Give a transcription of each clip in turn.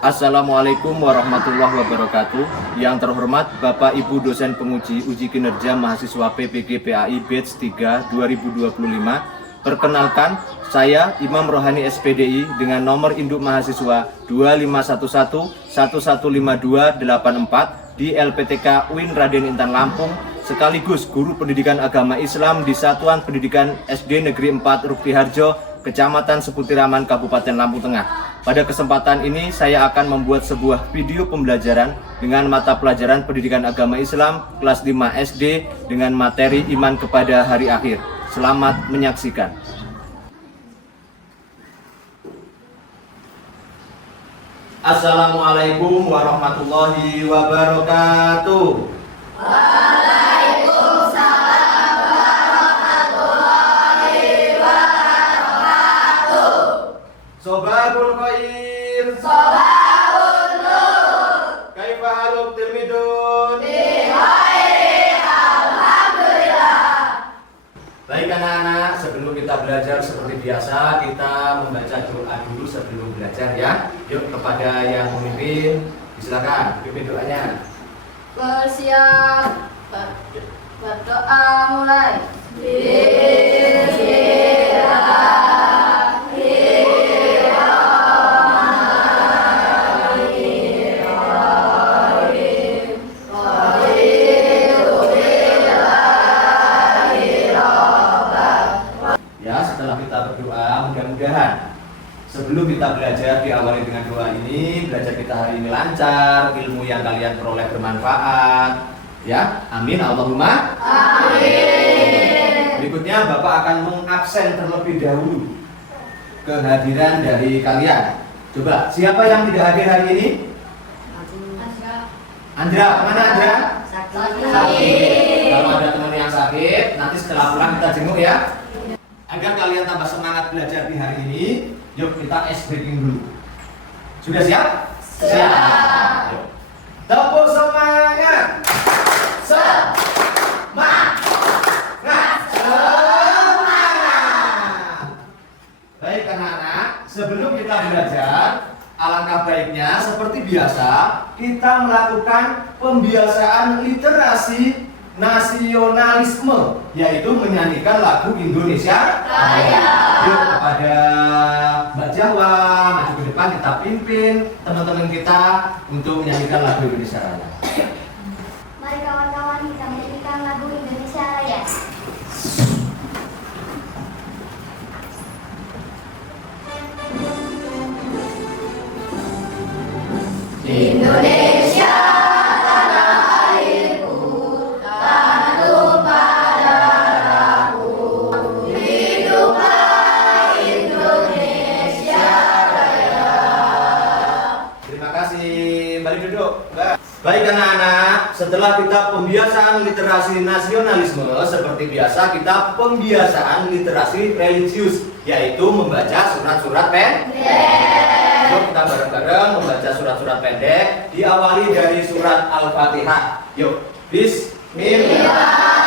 Assalamualaikum warahmatullahi wabarakatuh. Yang terhormat Bapak Ibu dosen penguji uji kinerja mahasiswa PPG PAI Batch 3 2025. Perkenalkan, saya Imam Rohani SPDI dengan nomor induk mahasiswa 2511115284 di LPTK UIN Raden Intan Lampung, sekaligus guru pendidikan agama Islam di Satuan Pendidikan SD Negeri 4 Ruktiharjo, Kecamatan Seputiraman, Kabupaten Lampung Tengah. Pada kesempatan ini saya akan membuat sebuah video pembelajaran dengan mata pelajaran pendidikan agama Islam kelas 5 SD dengan materi iman kepada hari akhir. Selamat menyaksikan. Assalamualaikum warahmatullahi wabarakatuh. Waalaikumsalam warahmatullahi wabarakatuh. Sobahul khair. Sobahul nur. Kaifa haluk tilmidun? Bi khairi, alhamdulillah. Baik anak-anak, sebelum kita belajar seperti biasa, kita membaca doa dulu sebelum belajar ya. Yuk, kepada yang memimpin, silakan pimpin doanya. Bersiap, berdoa mulai. Ya, setelah kita berdoa, mudah-mudahan sebelum kita belajar diawali dengan doa ini, belajar kita hari ini lancar, ilmu yang kalian peroleh bermanfaat. Ya, amin Allahumma amin. Berikutnya Bapak akan mengabsen terlebih dahulu kehadiran dari kalian. Coba, siapa yang tidak hadir hari ini? Andra, mana Andra? Sakit. Kalau ada teman yang sakit, nanti setelah pulang kita jenguk ya. Agar kalian tambah semangat belajar di hari ini, yuk kita ice breaking dulu. Sudah siap? Siap. Yuk. Tepuk semangat. Semangat. Semangat. Baik anak-anak, sebelum kita belajar, alangkah baiknya seperti biasa kita melakukan pembiasaan literasi nasionalisme, yaitu menyanyikan lagu Indonesia Raya. Yuk kepada Mbak Jawa, maju ke depan, kita pimpin teman-teman kita untuk menyanyikan lagu Indonesia Raya. Mari kawan-kawan kita menyanyikan lagu Indonesia Raya. Indonesia tanah airku, tanah tumpah darahku. Hiduplah Indonesia Raya. Terima kasih. Balik duduk, Mbak. Baik anak-anak, setelah kita pembiasaan literasi nasionalisme, seperti biasa kita pembiasaan literasi religius, yaitu membaca surat-surat pendek. Yuk kita bareng-bareng membaca surat-surat pendek, diawali dari surat Al-Fatihah. Yuk, Bismillah.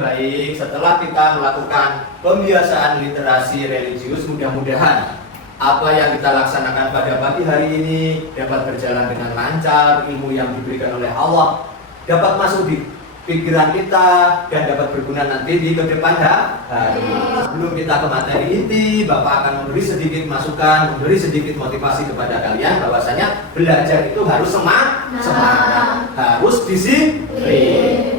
Baik, setelah kita melakukan pembiasaan literasi religius, mudah-mudahan apa yang kita laksanakan pada pagi hari ini dapat berjalan dengan lancar, ilmu yang diberikan oleh Allah dapat masuk di pikiran kita dan dapat berguna nanti di kedepan hari. Sebelum kita ke materi inti, Bapak akan memberi sedikit masukan, memberi sedikit motivasi kepada kalian bahwasanya belajar itu harus semangat, harus disiplin.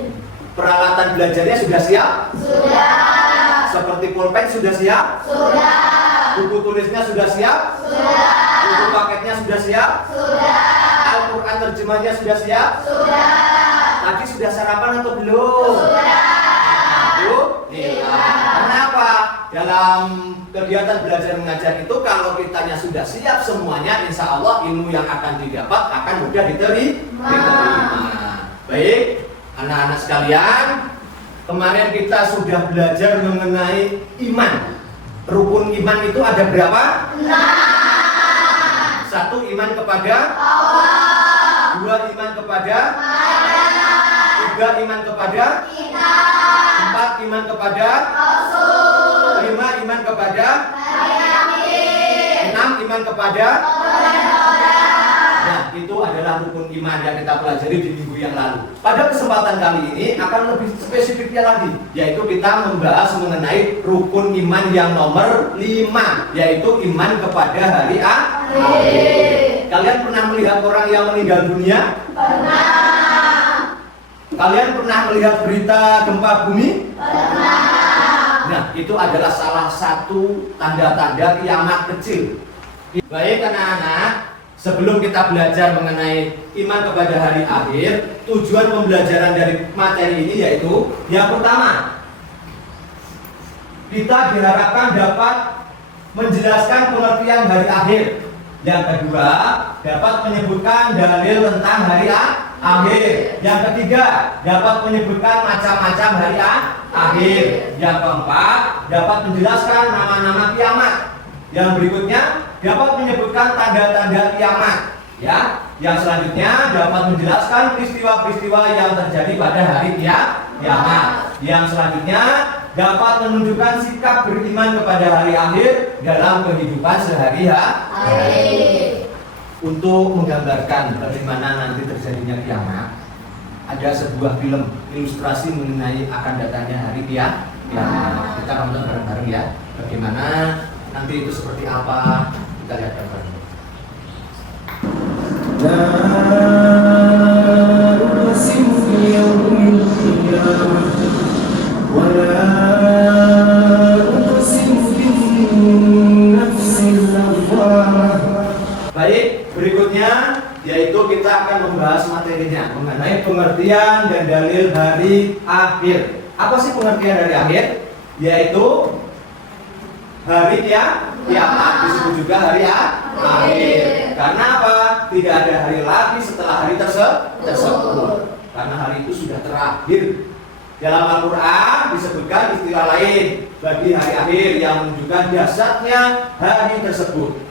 Peralatan belajarnya sudah siap? Sudah. Seperti pulpen sudah siap? Sudah. Buku tulisnya sudah siap? Sudah. Buku paketnya sudah siap? Sudah. Al-Quran terjemahnya sudah siap? Sudah. Tadi sudah sarapan atau belum? Sudah. Alhamdulillah. Kenapa? Dalam kegiatan belajar mengajar itu kalau kitanya sudah siap semuanya, insya Allah ilmu yang akan didapat akan mudah diterima. Baik. Anak-anak sekalian, kemarin kita sudah belajar mengenai iman. rukun iman itu ada berapa? 6. 1. Iman kepada Allah. 2. Iman kepada Malaikat. 3. Iman kepada Kitab. 4. Iman kepada Rasul. 5. Iman kepada Hari Akhir. 6. Iman kepada orang-orang. Nah, itu adalah rukun iman yang kita pelajari di minggu yang lalu. Pada kesempatan kali ini akan lebih spesifiknya lagi, yaitu kita membahas mengenai rukun iman yang nomor 5, yaitu iman kepada hari akhir. Kalian pernah melihat orang yang meninggal dunia? Pernah. Kalian pernah melihat berita gempa bumi? Pernah. Nah, itu adalah salah satu tanda-tanda kiamat kecil. Baik anak-anak, sebelum kita belajar mengenai iman kepada hari akhir, tujuan pembelajaran dari materi ini yaitu yang pertama, kita diharapkan dapat menjelaskan pengertian hari akhir. Yang kedua, dapat menyebutkan dalil tentang hari akhir. Yang ketiga, dapat menyebutkan macam-macam hari akhir. Yang keempat, dapat menjelaskan nama-nama kiamat. Yang berikutnya, dapat menyebutkan tanda-tanda kiamat. Ya, yang selanjutnya dapat menjelaskan peristiwa-peristiwa yang terjadi pada hari kiamat. Yang selanjutnya dapat menunjukkan sikap beriman kepada hari akhir dalam kehidupan sehari-hari. Untuk menggambarkan bagaimana nanti terjadinya kiamat, ada sebuah film ilustrasi mengenai akan datangnya hari kiamat. Kita nonton bareng-bareng ya. Bagaimana nanti itu seperti apa? Kita lihat bareng-bareng. لا أقسم بيوم القيامة ولا أقسم بالنفس اللوامة. Baik, berikutnya yaitu kita akan membahas materinya mengenai pengertian dan dalil hari akhir. Apa sih pengertian dari akhir? Yaitu hari kiamat, disebut juga hari akhir. Karena apa? Tidak ada hari lagi setelah hari tersebut. Karena hari itu sudah terakhir. Dalam Al-Quran disebutkan istilah lain bagi hari akhir yang menunjukkan dahsyatnya hari tersebut.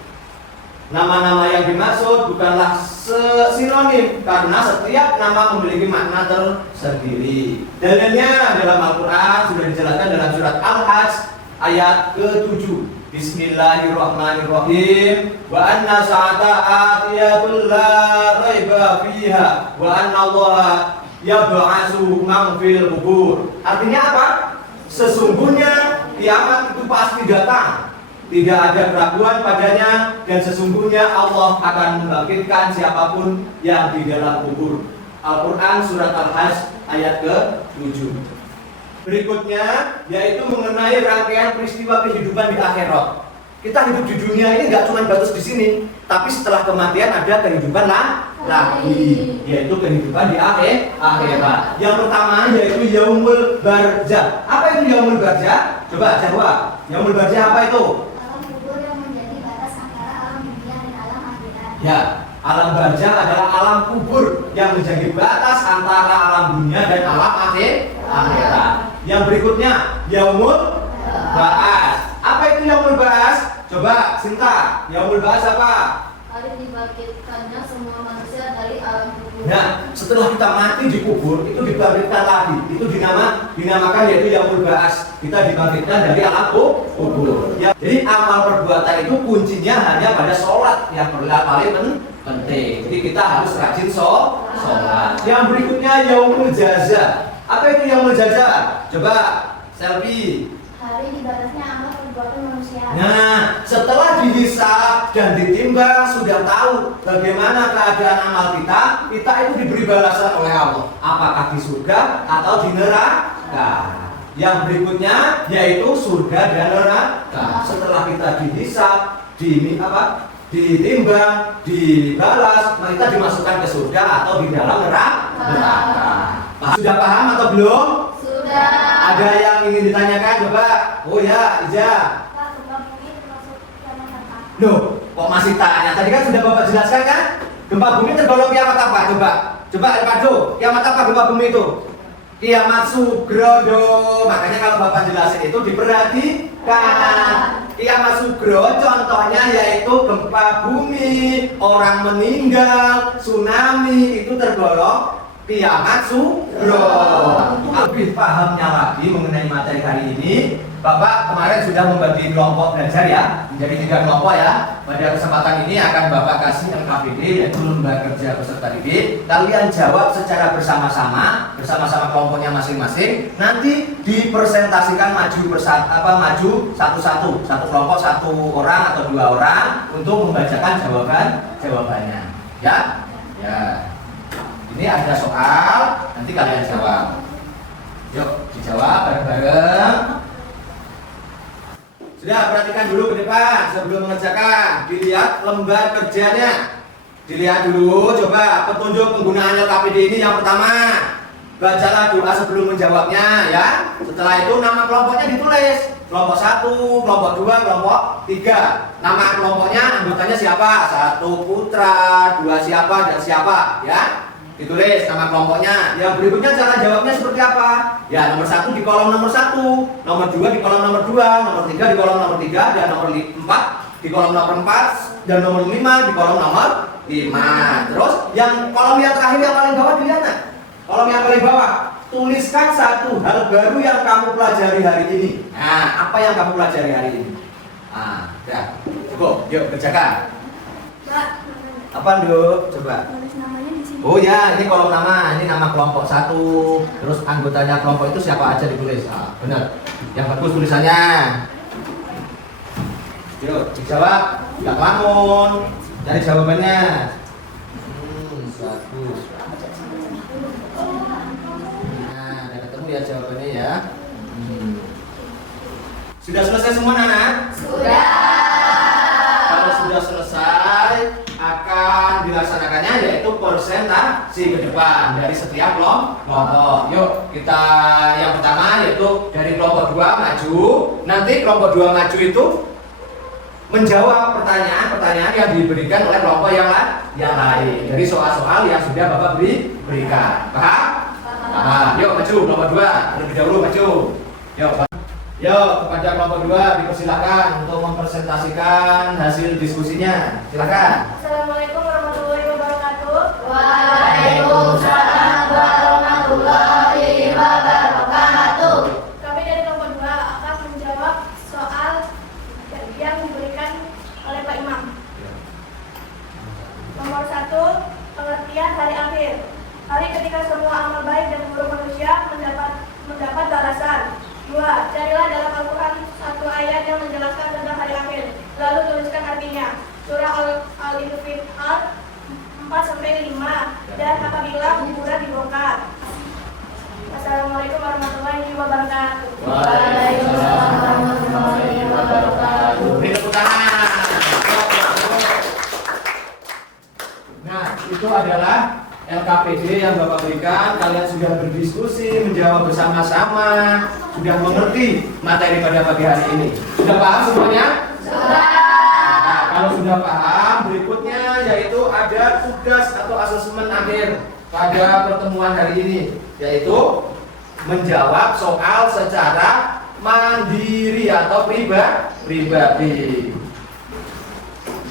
Nama-nama yang dimaksud bukanlah sinonim, karena setiap nama memiliki makna tersendiri. Dalilnya dalam Al-Quran sudah dijelaskan dalam surat Al-Hajj ayat ke-7. Bismillahirrahmanirrahim. Wa anna sa'ata atiyatul la raiba fiha wa anna Allaha yab'atsu man fil qubur. Artinya apa? Sesungguhnya kiamat itu pasti datang. Tidak ada keraguan padanya, dan sesungguhnya Allah akan membangkitkan siapapun yang di dalam kubur. Al-Quran surat Al-Hajj ayat ke-7. Berikutnya yaitu mengenai rangkaian peristiwa kehidupan di akhirat. Kita hidup di dunia ini nggak cuma batas di sini, tapi setelah kematian ada kehidupan lagi, yaitu kehidupan di akhirat. Yang pertama yaitu Yaumul Barzah. Apa itu Yaumul Barzah? Coba jawab. Yaumul Barzah apa itu? Alam kubur yang menjadi batas antara alam dunia dan alam akhirat. Ya, alam barzah adalah alam kubur yang menjadi batas antara alam dunia dan alam akhirat. Yang berikutnya Yaumul Ba'ats. Apa itu Yaumul Ba'ats? Coba Sinta, Yaumul Ba'ats apa? Hari dibangkitkannya semua manusia dari alam kubur. Nah, setelah kita mati di kubur itu dibangkitkan lagi. Itu dinamakan yaitu Yaumul Ba'ats. Kita dibangkitkan dari alam kubur. Ya, jadi amal perbuatan itu kuncinya hanya pada sholat yang paling penting. Jadi kita harus rajin sholat. Yang berikutnya Yaumul Jaza. Apa itu Yaumul Jaza? Coba Selvi. Hari dibalasnya amal perbuatan manusia. Nah, setelah dihisab dan ditimbang, sudah tahu bagaimana keadaan amal kita itu diberi balasan oleh Allah. Apakah di surga atau di neraka? Yang berikutnya yaitu surga dan neraka. Setelah kita dihisab, ditimbang, dibalas, kita dimasukkan ke surga atau di dalam neraka. Sudah paham atau belum? Sudah. Ada yang ingin ditanyakan? Coba. Oh ya, Ija. Pak, gempa bumi termasuk kiamat apa? Loh, kok masih tanya? Tadi kan sudah Bapak jelaskan kan? Gempa bumi tergolong kiamat apa? Coba Ricardo, kiamat apa gempa bumi itu? Kiamat Sugro. Makanya kalau Bapak jelasin itu diperhatikan. Kiamat Sugro contohnya yaitu gempa bumi, orang meninggal, tsunami, itu tergolong kiamat sugro. Lebih pahamnya lagi mengenai materi hari ini, Bapak kemarin sudah membagi kelompok belajar ya, menjadi 3 kelompok ya. Pada kesempatan ini akan Bapak kasih LKPD, yaitu lembar kerja peserta didik. Kalian jawab secara bersama-sama kelompoknya masing-masing. Nanti dipresentasikan maju satu-satu, satu kelompok 1 orang atau 2 orang untuk membacakan jawabannya. Ya, ya. Ini ada soal, nanti kalian jawab. Yuk, dijawab bareng-bareng. Sudah, perhatikan dulu ke depan sebelum mengerjakan. Dilihat lembar kerjanya. Dilihat dulu, coba petunjuk penggunaan LKPD ini yang pertama. Bacalah doa sebelum menjawabnya ya. Setelah itu nama kelompoknya ditulis. Kelompok 1, kelompok 2, kelompok 3. Nama kelompoknya anggotanya siapa? 1 putra, 2 siapa, dan siapa ya. Ditulis nama kelompoknya. Yang berikutnya cara jawabnya seperti apa? Ya, nomor 1 di kolom nomor 1, nomor 2 di kolom nomor 2, nomor 3 di kolom nomor 3, dan nomor 4 di kolom nomor 4, dan nomor 5 di kolom nomor 5. Terus yang kolom yang terakhir yang paling bawah dilihat nah? Kolom yang paling bawah, tuliskan 1 hal baru yang kamu pelajari hari ini. Nah, apa yang kamu pelajari hari ini? Nah, ya. Cukup, yuk kerjakan. Mbak, Apa Nduk? Coba. tulis namanya di sini. Oh ya, ini kolom nama, ini nama kelompok 1. Terus anggotanya kelompok itu siapa aja ditulis. Ah, benar. Yang bagus tulisannya. Yuk, dijawab. Nggak ngelamun. Cari jawabannya. Bagus. Nah, udah ketemu ya jawabannya ya. Sudah selesai semua anak? Sudah. Kalau sudah selesai, akan dilaksanakannya yaitu presentasi ke depan dari setiap kelompok. Yuk, kita yang pertama yaitu dari kelompok 2 maju. Nanti kelompok 2 maju itu menjawab pertanyaan-pertanyaan yang diberikan oleh kelompok yang lain dari soal-soal yang sudah Bapak berikan. Paham? Paham. Yuk maju kelompok 2 terlebih dahulu maju. Yuk, kepada kelompok 2 dipersilakan untuk mempresentasikan hasil diskusinya. Silakan. Assalamualaikum warahmatullahi wabarakatuh. Waalaikumsalam warahmatullahi wabarakatuh. Kami dari kelompok 2 akan menjawab soal yang diberikan oleh Pak Imam. Nomor 1, pengertian hari akhir. Hari ketika semua amal baik dan buruk manusia mendapat balasan. 2. Carilah dalam Al-Quran 1 ayat yang menjelaskan tentang hari akhir. Lalu tuliskan artinya. Surah Al-Infitar 4-5. Dan apabila kuburan dibongkar. Assalamualaikum warahmatullahi wabarakatuh. Waalaikumsalam warahmatullahi wabarakatuh. Beri tepuk tangan. Nah, itu adalah LKPD yang Bapak berikan. Kalian sudah berdiskusi, menjawab bersama-sama, sudah mengerti materi pada pagi hari ini. Sudah paham semuanya? Sudah. Nah, kalau sudah paham, berikutnya yaitu ada tugas atau asesmen akhir pada pertemuan hari ini, yaitu menjawab soal secara mandiri atau pribadi.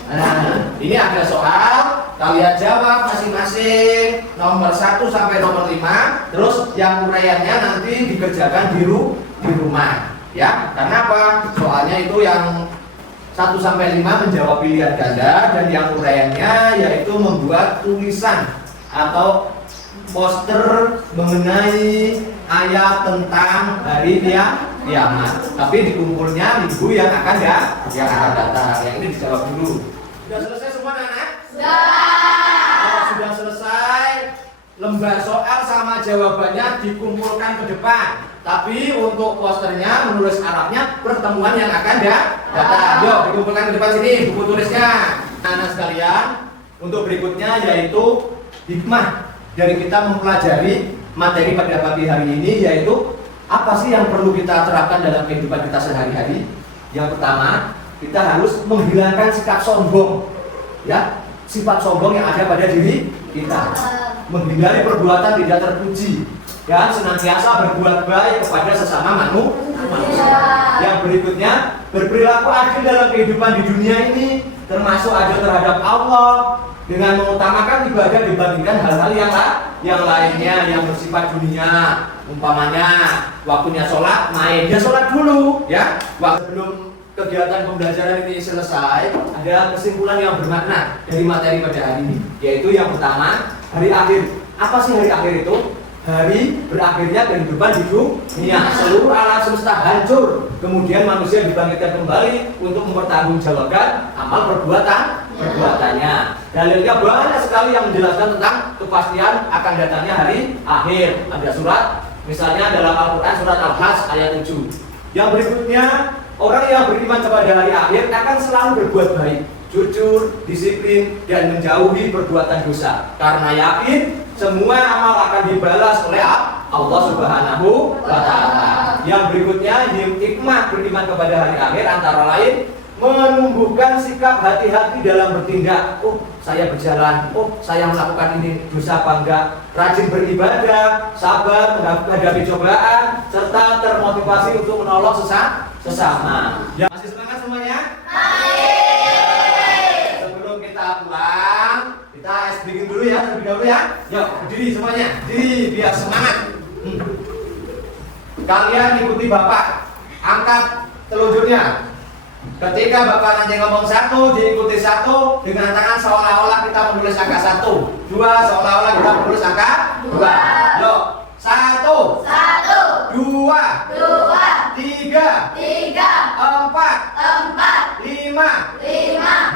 Nah, ini ada soal, kalian jawab masing-masing nomor 1 sampai nomor 5. Terus yang uraiannya nanti dikerjakan di rumah. Ya, karena apa? Soalnya itu yang 1 sampai 5 menjawab pilihan ganda, dan yang uraiannya yaitu membuat tulisan atau poster mengenai ayat tentang hari kiamat. Tapi dikumpulnya minggu yang akan datang. Yang ini dijawab dulu. Sudah selesai semua anak? Sudah. Kalau sudah selesai, lembar soal sama jawabannya dikumpulkan ke depan. Tapi untuk posternya, menulis Arabnya, pertemuan yang akan datang. Yuk, dikumpulkan ke depan sini buku tulisnya. Anak sekalian, untuk berikutnya yaitu hikmah dari kita mempelajari materi pada pagi hari ini, yaitu apa sih yang perlu kita terapkan dalam kehidupan kita sehari-hari. Yang pertama, kita harus menghilangkan sikap sombong, ya, sifat sombong yang ada pada diri kita, menghindari perbuatan tidak terpuji, dan senantiasa berbuat baik kepada sesama manusia. Yang berikutnya, berperilaku adil dalam kehidupan di dunia ini, termasuk adil terhadap Allah dengan mengutamakan ibadah dibandingkan hal-hal yang lainnya yang bersifat dunia. Umpamanya waktunya sholat, dia sholat dulu ya. Sebelum kegiatan pembelajaran ini selesai, ada kesimpulan yang bermakna dari materi pada hari ini, yaitu yang pertama, hari akhir. Apa sih hari akhir itu? Hari berakhirnya kehidupan di dunia, seluruh alam semesta hancur, kemudian manusia dibangkitkan kembali untuk mempertanggungjawabkan amal perbuatannya. Dalilnya banyak sekali yang menjelaskan tentang kepastian akan datangnya hari akhir. Ada surat, misalnya dalam Al-Quran surat Al-Hajj ayat 7. Yang berikutnya, orang yang beriman kepada hari akhir akan selalu berbuat baik, jujur, disiplin, dan menjauhi perbuatan dosa, karena yakin semua amal akan dibalas oleh Allah Subhanahu wa Ta'ala. Yang berikutnya, hikmah beriman kepada hari akhir antara lain menumbuhkan sikap hati-hati dalam bertindak. Saya berjalan, saya melakukan ini, dosa apa enggak? Rajin beribadah, sabar menghadapi cobaan, serta termotivasi untuk menolong sesama. Masih semangat semuanya? Sebelum kita pulang, kita speaking dulu ya, terlebih dahulu ya. Yuk, berdiri semuanya, berdiri biar semangat. Kalian ikuti Bapak, angkat telunjuknya. Ketika Bapak nanti ngomong satu, diikuti satu dengan tangan seolah-olah kita menulis angka 1, 2 seolah-olah kita menulis angka 2. Yuk, 1, 2, 3, 4, 5.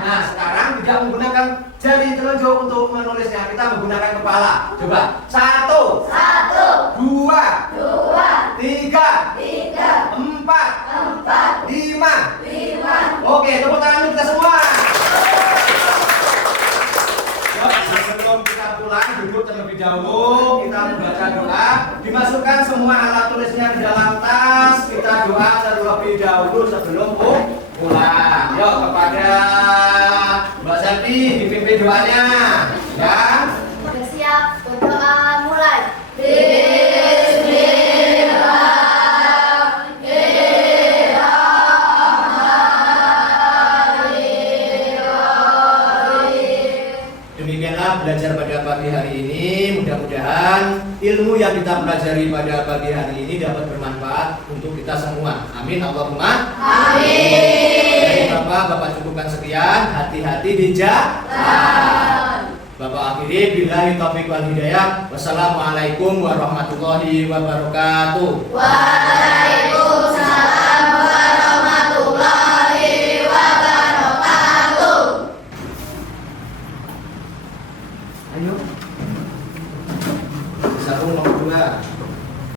Nah, sekarang tidak menggunakan jari telunjuk untuk menulisnya, kita menggunakan kepala. Coba, 1, 2, 3, 4, 5. Oke, tepuk tangan dulu kita semua. Sebelum kita pulang, duduk terlebih dahulu. Kita membaca doa. Dimasukkan semua alat tulisnya ke dalam tas. Kita doa terlebih dahulu sebelum pulang. Yuk, kepada Mbak Santi dipimpin doanya. Ya. Sudah siap, berdoa mulai. Demikianlah belajar pada pagi hari ini. Mudah-mudahan ilmu yang kita pelajari pada pagi hari ini dapat bermanfaat untuk kita semua. Amin Allahumma amin. Dari Bapak cukupkan sekian. Hati-hati di jalan. Bapak akhiri billahi taufiq wal hidayah. Wassalamualaikum warahmatullahi wabarakatuh. Waalaikumsalam warahmatullahi wabarakatuh. Ayo. 1, nomor 2.